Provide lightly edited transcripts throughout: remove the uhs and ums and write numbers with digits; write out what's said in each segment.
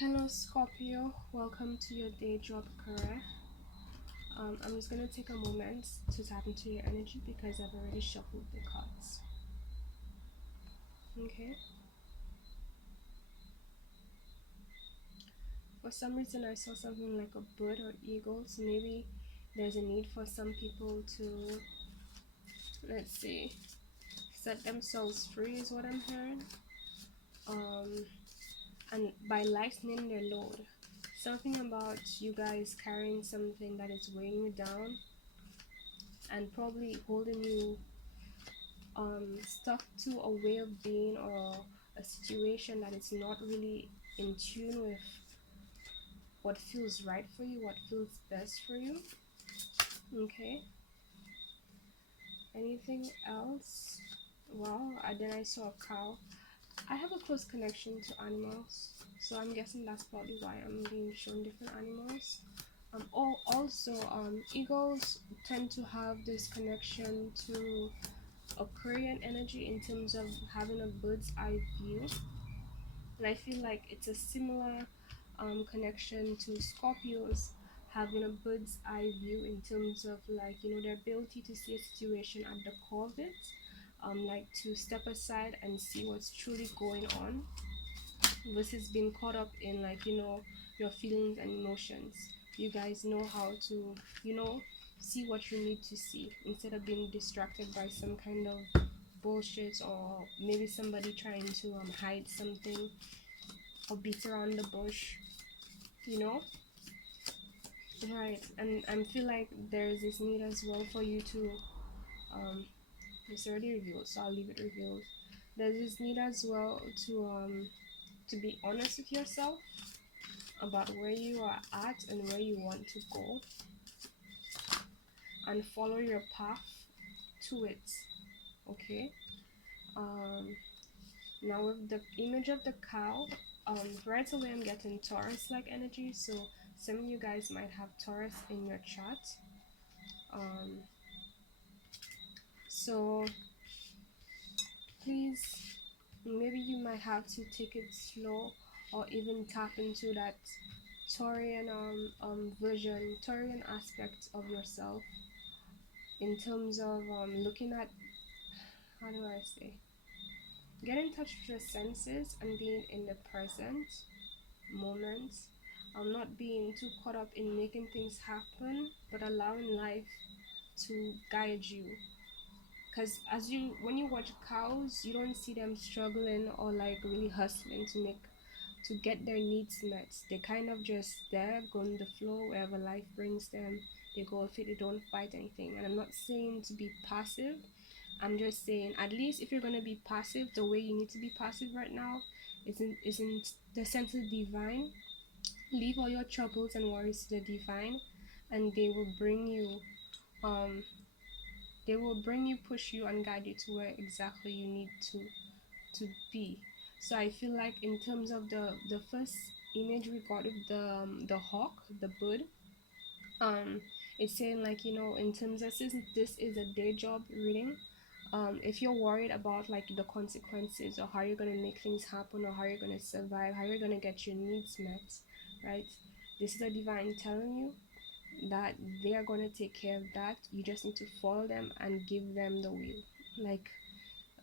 Hello Scorpio, welcome to your day job career. I'm just gonna take a moment to tap into your energy because I've already shuffled the cards. Okay. For some reason, I saw something like a bird or eagle, so maybe there's a need for some people to, let's see, set themselves free, is what I'm hearing. Um, and by lightening their load, something about you guys carrying something that is weighing you down and probably holding you stuck to a way of being or a situation that is not really in tune with what feels right for you, what feels best for you. Okay. Anything else? Well, then I saw a cow. I have a close connection to animals, so I'm guessing that's probably why I'm being shown different animals. Eagles tend to have this connection to Aquarian energy in terms of having a bird's eye view, and I feel like it's a similar connection to Scorpios having a bird's eye view in terms of, like, their ability to see a situation at the core of it, like to step aside and see what's truly going on versus being caught up in, like, your feelings and emotions. You guys know how to, see what you need to see instead of being distracted by some kind of bullshit, or maybe somebody trying to hide something or beat around the bush, you know? Right. And I feel like there's this need as well for you to, um, it's already revealed, so I'll leave it revealed. There's this need as well to be honest with yourself about where you are at and where you want to go, and follow your path to it. Okay. Um, Now with the image of the cow, right away I'm getting Taurus-like energy. So some of you guys might have Taurus in your chart. Um, so please, maybe you might have to take it slow, or even tap into that Taurian Taurian aspect of yourself in terms of looking at, how do I say, get in touch with your senses and being in the present moment. I'm not being too caught up in making things happen, but allowing life to guide you. Because when you watch cows, you don't see them struggling or like really hustling to get their needs met. They kind of just there, going the flow wherever life brings them. They go with it. They don't fight anything. And I'm not saying to be passive. I'm just saying, at least if you're gonna be passive, the way you need to be passive right now isn't the sense of divine. Leave all your troubles and worries to the divine, and um they will bring you, push you, and guide you to where exactly you need to be. So I feel like in terms of the first image we got of the hawk, the bird, um it's saying, like, in terms of, since this is a day job reading, if you're worried about like the consequences, or how you're going to make things happen, or how you're going to survive, how you're going to get your needs met, right, this is a divine telling you that they are going to take care of that. You just need to follow them and give them the wheel, like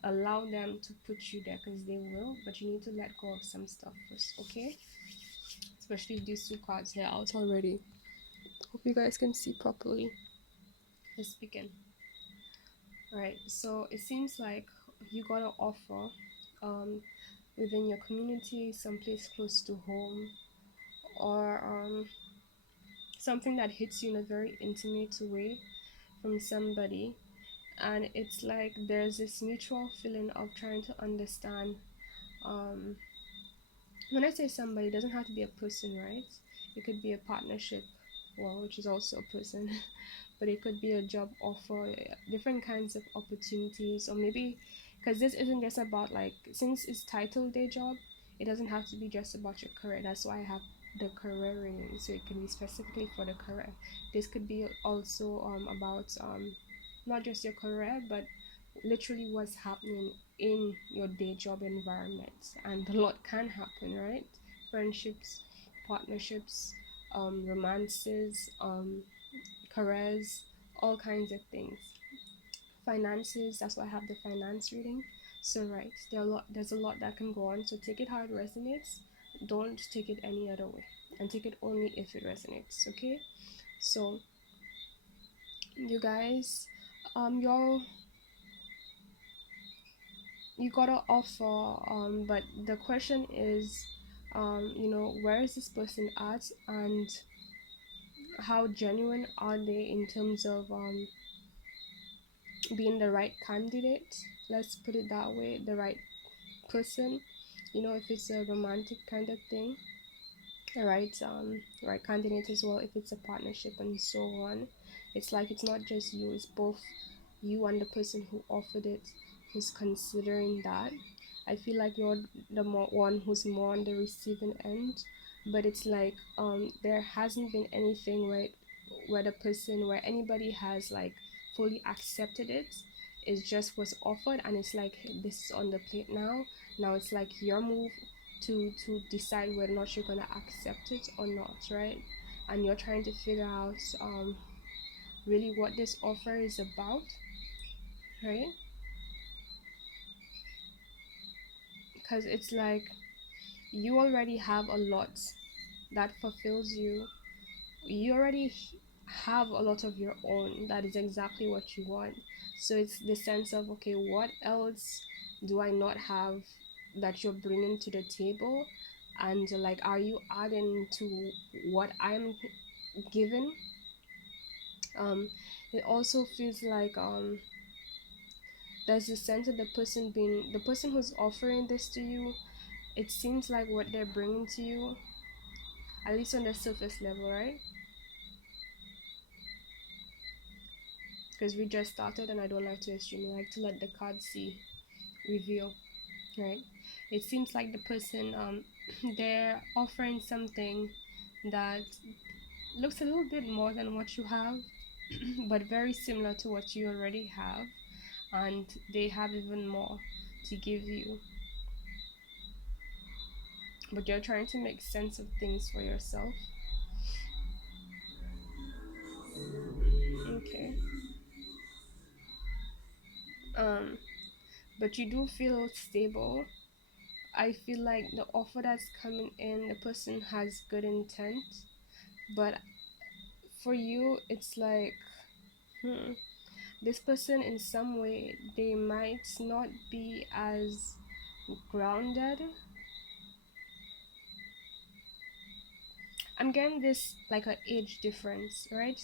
allow them to put you there, because they will, but you need to let go of some stuff first. Okay, especially these two cards here out already. Hope you guys can see properly. Let's begin. All right, so it seems like you got an offer within your community, someplace close to home, or something that hits you in a very intimate way from somebody. And it's like there's this mutual feeling of trying to understand. um, when I say somebody, it doesn't have to be a person, right? It could be a partnership, well, which is also a person. But it could be a job offer, different kinds of opportunities, or maybe, because this isn't just about, like, since it's titled day job, it doesn't have to be just about your career. That's why I have the career reading, so it can be specifically for the career. This could be also about not just your career, but literally what's happening in your day job environment. And a lot can happen, right? Friendships, partnerships, romances, careers, all kinds of things. Finances, that's why I have the finance reading. So right, there's a lot that can go on. So take it how it resonates. Don't take it any other way. And take it only if it resonates. Okay? So you guys, y'all, you got to offer, but the question is, where is this person at, and how genuine are they in terms of being the right candidate? Let's put it that way, the right person. If it's a romantic kind of thing, right candidate as well. If it's a partnership and so on, it's like it's not just you, it's both you and the person who offered it, who's considering that. I feel like you're the one who's more on the receiving end, but it's like there hasn't been anything where the person, where anybody has like fully accepted it. It's just was offered, and it's like, hey, this is on the plate now. Now it's like your move to decide whether or not you're gonna accept it or not, right? And you're trying to figure out really what this offer is about, right? Because it's like you already have a lot that fulfills you. You already have a lot of your own that is exactly what you want. So it's the sense of, okay, what else do I not have that you're bringing to the table? And like, are you adding to what I'm given? It also feels like there's a sense of the person who's offering this to you. It seems like what they're bringing to you, at least on the surface level, right? Because we just started and I don't like to assume. I like to let the cards see, reveal, right? It seems like the person, they're offering something that looks a little bit more than what you have, but very similar to what you already have, and they have even more to give you. But you're trying to make sense of things for yourself. Okay. Um, but you do feel stable. I feel like the offer that's coming in, the person has good intent, but for you, it's like, hmm, this person in some way they might not be as grounded. I'm getting this like an age difference, right?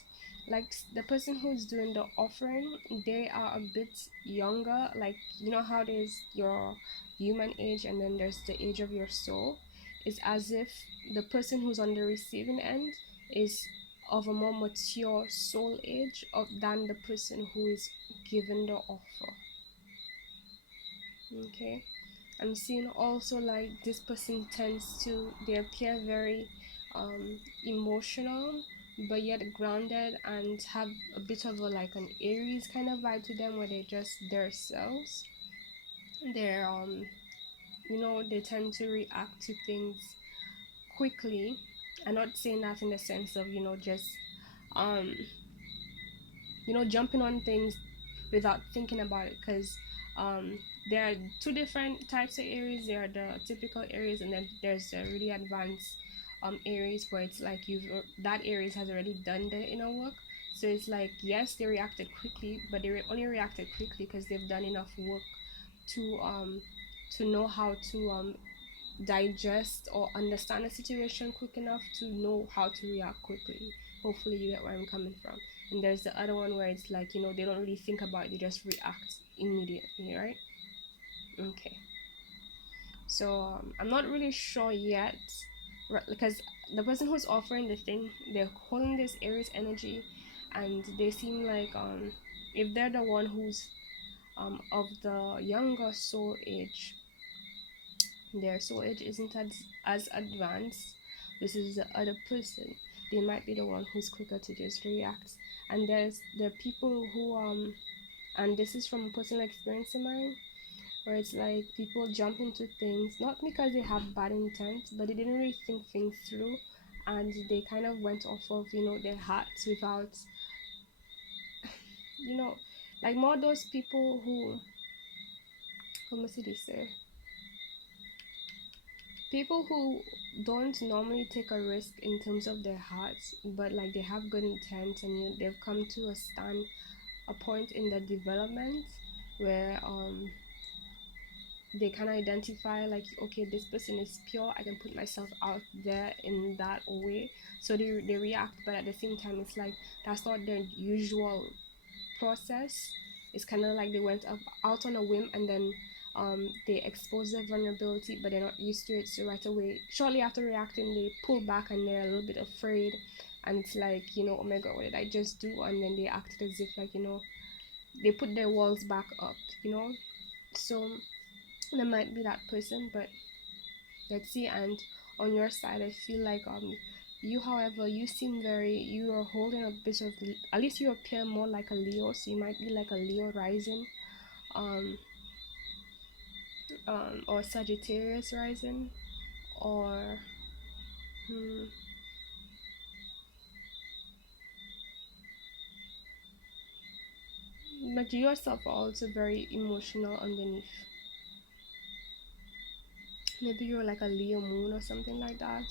Like the person who's doing the offering, they are a bit younger. Like, you know how there's your human age and then there's the age of your soul. It's as if the person who's on the receiving end is of a more mature soul age than the person who is given the offer. Okay. I'm seeing also like this person tends to, they appear very emotional but yet grounded and have a bit of a like an Aries kind of vibe to them, where they're just themselves. They're they tend to react to things quickly. I'm not saying that in the sense of just um jumping on things without thinking about it, because um, there are two different types of areas. There are the typical areas, and then there's the really advanced areas where it's like that areas has already done the inner work. So it's like, yes, they reacted quickly, but they only reacted quickly because they've done enough work to know how to digest or understand a situation quick enough to know how to react quickly. Hopefully you get where I'm coming from. And there's the other one where it's like, they don't really think about it, they just react immediately, right? Okay. So I'm not really sure yet, right, because the person who's offering the thing, they're holding this Aries energy, and they seem like if they're the one who's of the younger soul age, their soul age isn't as advanced. This is the other person. They might be the one who's quicker to just react. And there are people who and this is from personal experience of mine. where it's like people jump into things not because they have bad intent, but they didn't really think things through, and they kind of went off of, you know, their hearts without, you know, like more those people who, como se dice, people who don't normally take a risk in terms of their hearts, but like they have good intent, and they've come to a point in the development where they can identify like, okay, this person is pure, I can put myself out there in that way, so they react. But at the same time, it's like that's not their usual process. It's kind of like they went up out on a whim, and then they expose their vulnerability, but they're not used to it, so right away, shortly after reacting, they pull back and they're a little bit afraid, and it's like, you know, oh my god, what did I just do? And then they acted as if like, you know, they put their walls back up, you know. So there might be that person, but let's see. And on your side, I feel like you, however, you seem very, you are holding a bit of, at least you appear more like a Leo, so you might be like a Leo rising, um or Sagittarius rising, or hmm, but you yourself are also very emotional underneath. Maybe you're like a Leo moon or something like that.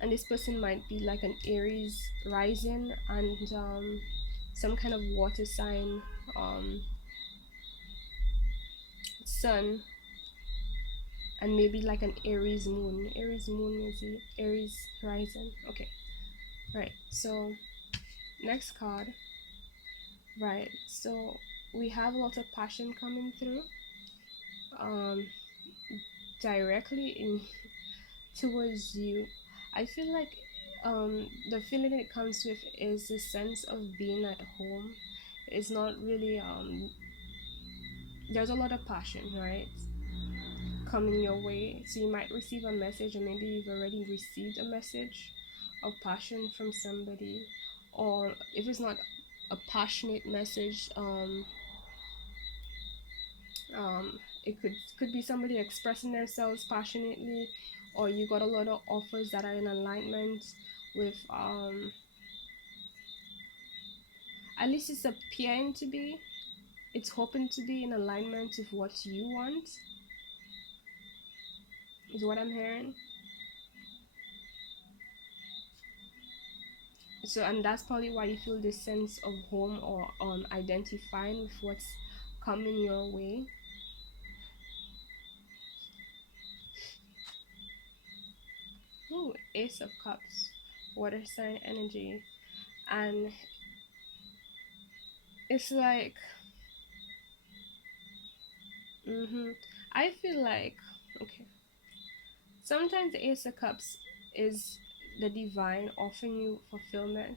And this person might be like an Aries rising, and some kind of water sign, um sun, and maybe like an Aries moon. Aries moon is it? Aries rising. Okay, right. So next card, right? So we have a lot of passion coming through, um, directly in towards you. I feel like the feeling it comes with is the sense of being at home. It's not really there's a lot of passion, right, coming your way. So you might receive a message, or maybe you've already received a message of passion from somebody. Or if it's not a passionate message, it could be somebody expressing themselves passionately, or you got a lot of offers that are in alignment with at least it's appearing to be, it's hoping to be in alignment with what you want, is what I'm hearing. So, and that's probably why you feel this sense of home, or identifying with what's coming your way. Ooh, Ace of Cups, water sign energy. And it's like, I feel like, okay, sometimes the Ace of Cups is the divine offering you fulfillment,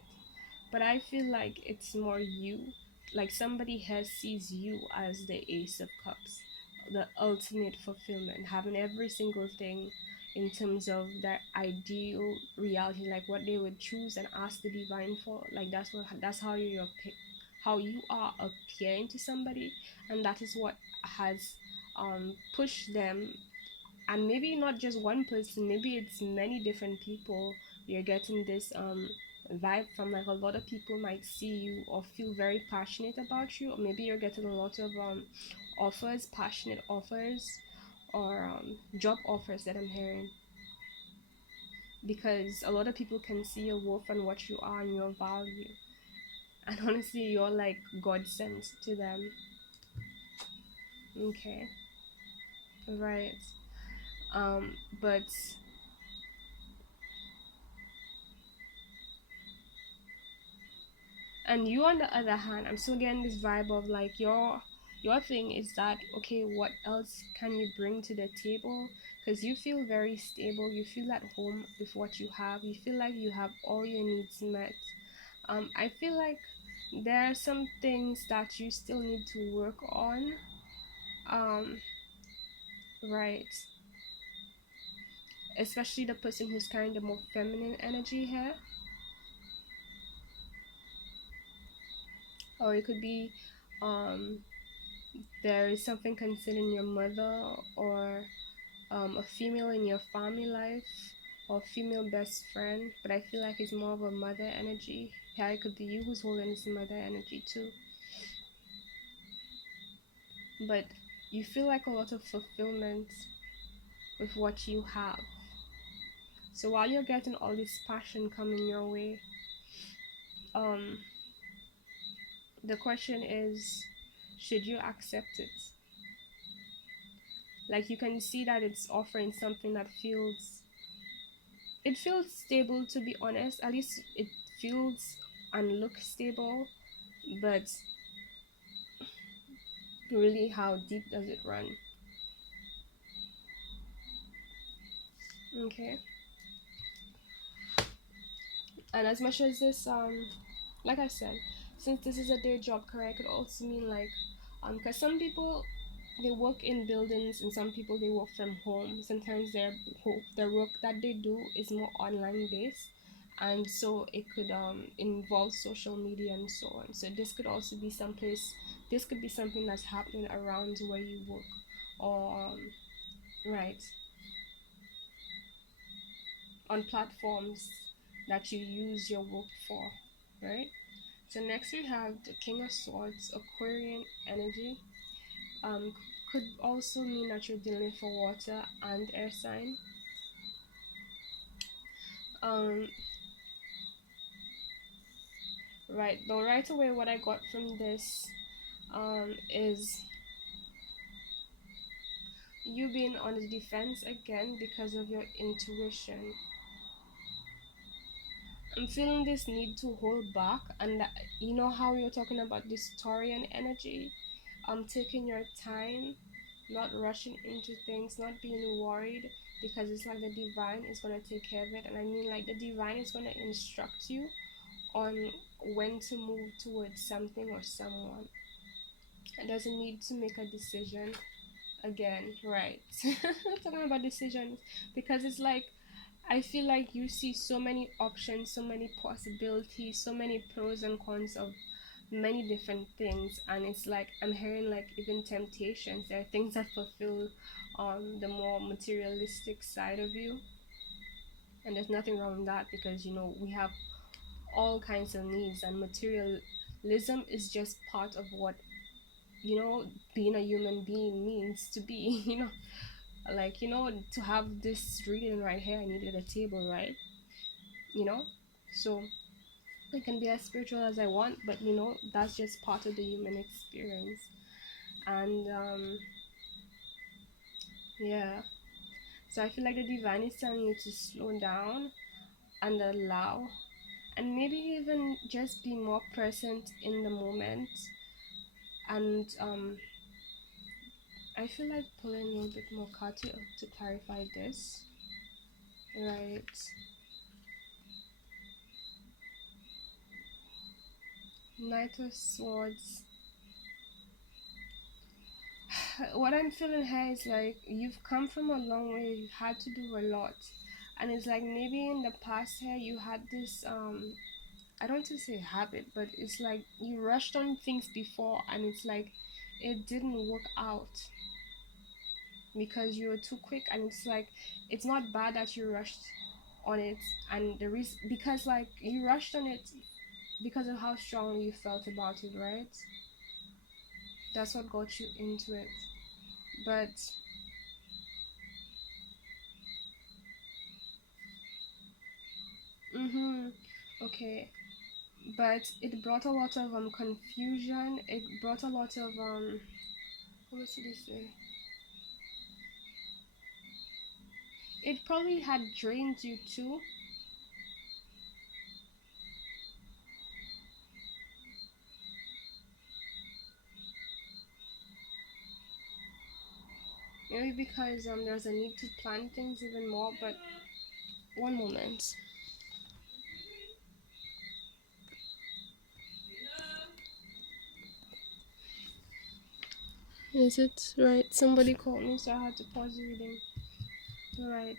but I feel like it's more you. Like somebody has sees you as the Ace of Cups, the ultimate fulfillment, having every single thing in terms of that ideal reality, like what they would choose and ask the divine for. Like that's how how you are appearing to somebody, and that is what has pushed them. And maybe not just one person, maybe it's many different people. You're getting this vibe from, like a lot of people might see you or feel very passionate about you, or maybe you're getting a lot of offers, passionate offers, or job offers that I'm hearing, because a lot of people can see your worth and what you are and your value, and honestly you're like God sent to them. Okay, right. But and you, on the other hand, I'm still getting this vibe of like your thing is that, okay, what else can you bring to the table? Because you feel very stable, you feel at home with what you have, you feel like you have all your needs met. I feel like there are some things that you still need to work on. um right, especially the person who's carrying the more feminine energy here, or it could be um there is something concerning your mother, or a female in your family life, or female best friend, but I feel like it's more of a mother energy. Yeah, it could be you who's holding this mother energy too. But you feel like a lot of fulfillment with what you have. So while you're getting all this passion coming your way, um, the question is, should you accept it? Like, you can see that it's offering something that feels stable, to be honest. At least it feels and looks stable, but really, how deep does it run? Okay. And as much as this, like I said, since this is a day job career, it could also mean like, because some people, they work in buildings, and some people they work from home. Sometimes their work that they do is more online based, and so it could involve social media and so on. So this could also be someplace. This could be something that's happening around where you work, or right, on platforms that you use your work for, right? So next we have the King of Swords, Aquarian energy. Um, could also mean that you're dealing for water and air sign. Um, right, but right away, what I got from this is you being on the defense again because of your intuition. I'm feeling this need to hold back, and that, you know how you're talking about this Taurian energy, taking your time, not rushing into things, not being worried, because it's like the divine is gonna take care of it. And I mean, like, the divine is gonna instruct you on when to move towards something or someone. It doesn't need to make a decision again, right? Talking about decisions, because it's like, I feel like you see so many options, so many possibilities, so many pros and cons of many different things, and it's like I'm hearing like even temptations. There are things that fulfill the more materialistic side of you, and there's nothing wrong with that, because we have all kinds of needs, and materialism is just part of what being a human being means to be. Like, to have this reading right here, I needed a table, right? you know so I can be as spiritual as I want, but that's just part of the human experience. And yeah, so I feel like the divine is telling you to slow down and allow, and maybe even just be more present in the moment. And I feel like pulling a little bit more card to clarify this, right? Knight of Swords. What I'm feeling here is like you've come from a long way. You had to do a lot, and it's like maybe in the past here you had this I don't want to say habit, but it's like you rushed on things before, and it's like it didn't work out because you were too quick. And it's like it's not bad that you rushed on it, and the reason, because like you rushed on it because of how strong you felt about it, right? That's what got you into it. But mm-hmm, okay, but it brought a lot of confusion. It brought a lot of what was it say? It probably had drained you too. Maybe because there's a need to plan things even more. But one moment. Is it right? Somebody called me, so I had to pause the reading. Right.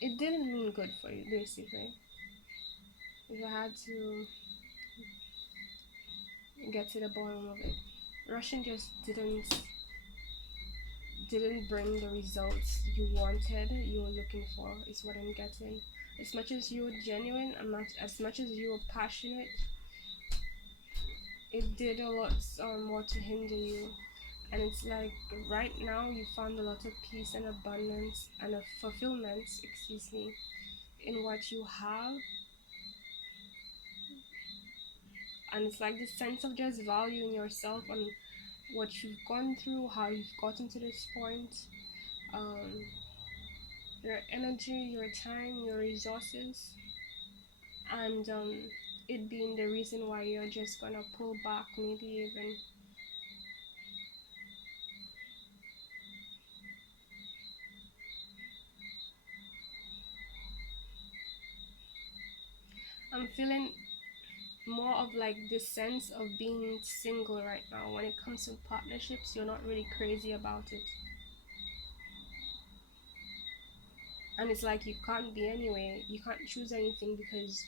It didn't mean good for you, basically. If I had to get to the bottom of it. Russian just didn't bring the results you wanted, you were looking for, is what I'm getting. As much as you were genuine, as much as you were passionate, it did a lot more to hinder you. And it's like right now you found a lot of peace and abundance and a fulfillment, excuse me, in what you have. And it's like this sense of just valuing yourself and what you've gone through, how you've gotten to this point, um, your energy, your time, your resources, and it being the reason why you're just gonna pull back, maybe even. I'm feeling more of like this sense of being single right now. When it comes to partnerships, you're not really crazy about it. And it's like you can't be anyway. You can't choose anything because,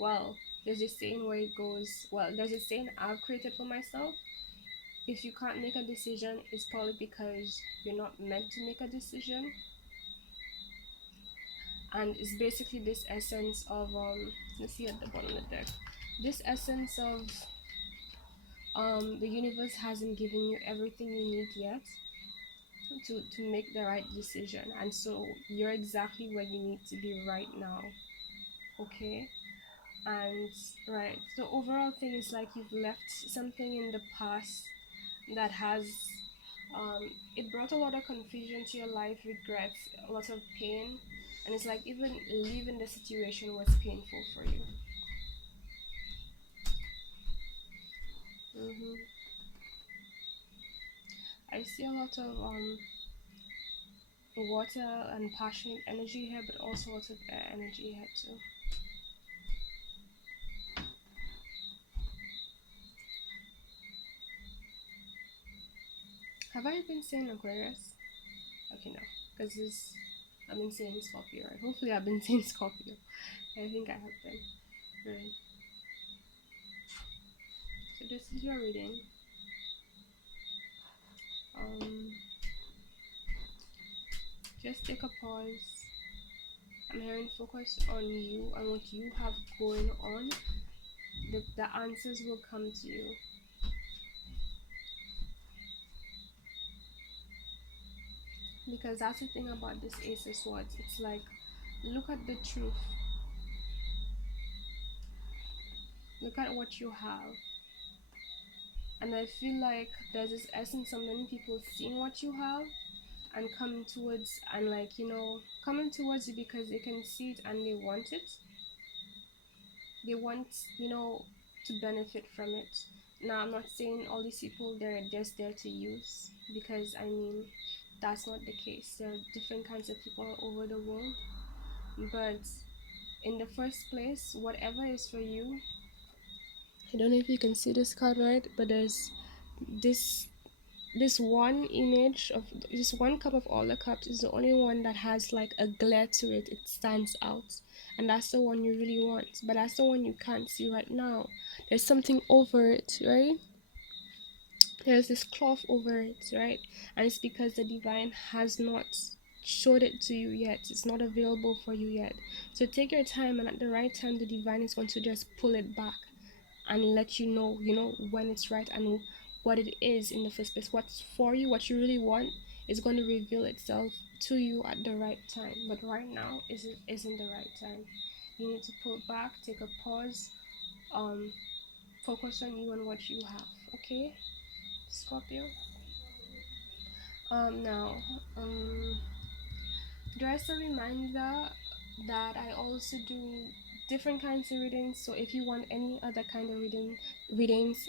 well, there's this saying where it goes, well, there's a saying I've created for myself. If you can't make a decision, it's probably because you're not meant to make a decision. And it's basically this essence of, let's see at the bottom of the deck, this essence of the universe hasn't given you everything you need yet to make the right decision, and so you're exactly where you need to be right now. Okay. And right, the overall thing is like you've left something in the past that has it brought a lot of confusion to your life, regrets, a lot of pain, and it's like even leaving the situation was painful for you. hmm I see a lot of water and passionate energy here, but also a lot of air energy here too. Have I been saying Aquarius? Okay, no, because this I've been saying Scorpio, right? Hopefully, I've been saying Scorpio. I think I have been. Right. So this is your reading. Um, just take a pause. I'm hearing focus on you and what you have going on. The answers will come to you. Because that's the thing about this Ace of Swords. It's like, look at the truth. Look at what you have. And I feel like there's this essence of many people seeing what you have and coming towards, and like, coming towards you because they can see it and they want it. They want, to benefit from it. Now, I'm not saying all these people, they're just there to use, because I mean, that's not the case. There are different kinds of people all over the world. But in the first place, whatever is for you, I don't know if you can see this card right, but there's this this one image of this one cup of all the cups is the only one that has like a glare to it. It stands out, and that's the one you really want, but that's the one you can't see right now. There's something over it, right? There's this cloth over it, right? And it's because the divine has not showed it to you yet. It's not available for you yet. So take your time, and at the right time the divine is going to just pull it back and let you know when it's right and what it is in the first place. What's for you, what you really want, is going to reveal itself to you at the right time. But right now isn't the right time. You need to pull back, take a pause, um, focus on you and what you have. Okay, Scorpio. Now, um, just a reminder that I also do different kinds of readings. So if you want any other kind of readings,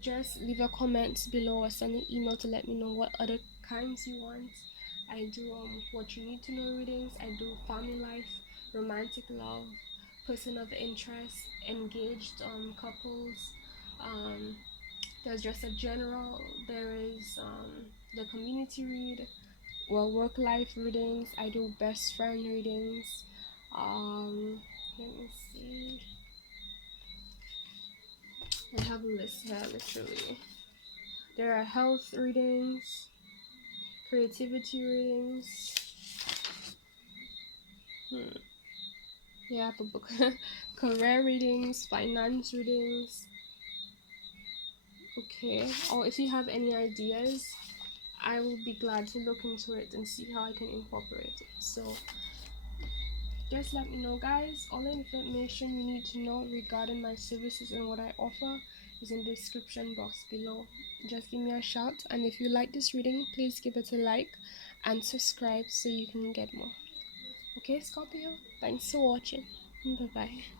just leave a comment below or send an email to let me know what other kinds you want. I do what you need to know readings. I do family life, romantic love, person of interest, engaged couples. Um, there's just a general. There is the community read. Well, work life readings. I do best friend readings. Let me see. I have a list here, literally. There are health readings, creativity readings. Yeah, I have a book. Career readings, finance readings. Okay. Or if you have any ideas, I will be glad to look into it and see how I can incorporate it. So just let me know, guys. All the information you need to know regarding my services and what I offer is in the description box below. Just give me a shout, and if you like this reading, please give it a like and subscribe so you can get more. Okay, Scorpio? Thanks for watching. Bye bye.